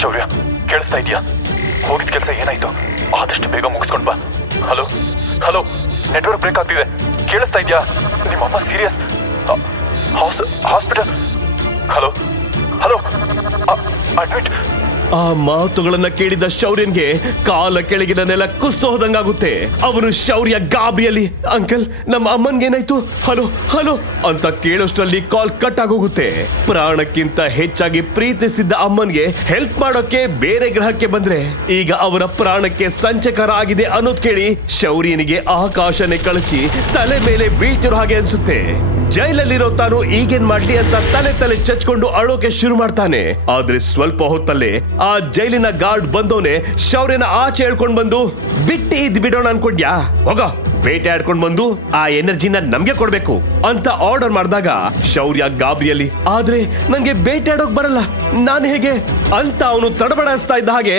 ಶೌರ್ಯ, ಕೇಳಿಸ್ತಾ ಇದೆಯಾ? ಹೋಗಿದ ಕೆಲಸ ಏನಾಯ್ತು? ಆದಷ್ಟು ಬೇಗ ಮುಗಿಸ್ಕೊಂಡ್ ಬಾ. ಹಲೋ ಹಲೋ, ನೆಟ್ವರ್ಕ್ ಬ್ರೇಕ್ ಆಗ್ತಿದೆ. ಕೇಳಿಸ್ತಾ ಇದೆಯಾ? ನಿಮ್ಮಮ್ಮ serious. Hospital. Hello hello, admit. ಆ ಮಾತುಗಳನ್ನ ಕೇಳಿದ ಶೌರ್ಯನ್ಗೆ ಕಾಲ ಕೆಳಗಿನ ನೆಲ ಕುಸ್ತು ಹೋದಂಗಾಗುತ್ತೆ. ಅವನು ಶೌರ್ಯ ಗಾಬರಿಯಲ್ಲಿ, ಅಂಕಲ್ ನಮ್ಮ ಅಮ್ಮನ್ಗೇನಾಯ್ತು? ಹಲೋ ಹಲೋ ಅಂತ ಕೇಳೋಷ್ಟರಲ್ಲಿ ಕಾಲ್ ಕಟ್ ಆಗೋಗುತ್ತೆ. ಪ್ರಾಣಕ್ಕಿಂತ ಹೆಚ್ಚಾಗಿ ಪ್ರೀತಿಸ್ತಿದ್ದ ಅಮ್ಮನ್ಗೆ ಹೆಲ್ಪ್ ಮಾಡೋಕೆ ಬೇರೆ ಗ್ರಹಕ್ಕೆ ಬಂದ್ರೆ ಈಗ ಅವರ ಪ್ರಾಣಕ್ಕೆ ಸಂಚಕಾರ ಆಗಿದೆ ಅನ್ನೋದ್ ಕೇಳಿ ಶೌರ್ಯನಿಗೆ ಆಕಾಶನೇ ಕಳಚಿ ತಲೆ ಮೇಲೆ ಬೀಳ್ತಿರೋ ಹಾಗೆ ಅನ್ಸುತ್ತೆ. ಜೈಲಲ್ಲಿರೋ ತಾನು ಈಗೇನ್ ಮಾಡ್ಲಿ ಅಂತ ತಲೆ ಚಚ್ಕೊಂಡು ಅಳೋಕೆ ಶುರು ಮಾಡ್ತಾನೆ. ಆದ್ರೆ ಸ್ವಲ್ಪ ಹೊತ್ತಲ್ಲೇ ಆ ಜೈಲಿನ ಗಾರ್ಡ್ ಬಂದವನೇ ಶೌರ್ಯನ ಆಚೆ ಹೇಳ್ಕೊಂಡ್ ಬಂದು, ಬಿಟ್ಟು ಇದ್ ಬಿಡೋಣ ಅನ್ಕೊಂಡ್ಯಾ? ಹೋಗ ಬೇಟೆ ಆಡ್ಕೊಂಡ್ ಬಂದು ಆ ಎನರ್ಜಿನ ನಮ್ಗೆ ಕೊಡ್ಬೇಕು ಅಂತ ಆರ್ಡರ್ ಮಾಡಿದಾಗ ಶೌರ್ಯ ಗಾಬರಿಯಲ್ಲಿ, ಆದ್ರೆ ನಂಗೆ ಬೇಟೆ ಆಡೋಕ್ ಬರಲ್ಲ, ನಾನು ಹೇಗೆ ಅಂತ ಅವನು ತಡಬಡಿಸ್ತಾ ಇದ್ದ ಹಾಗೆ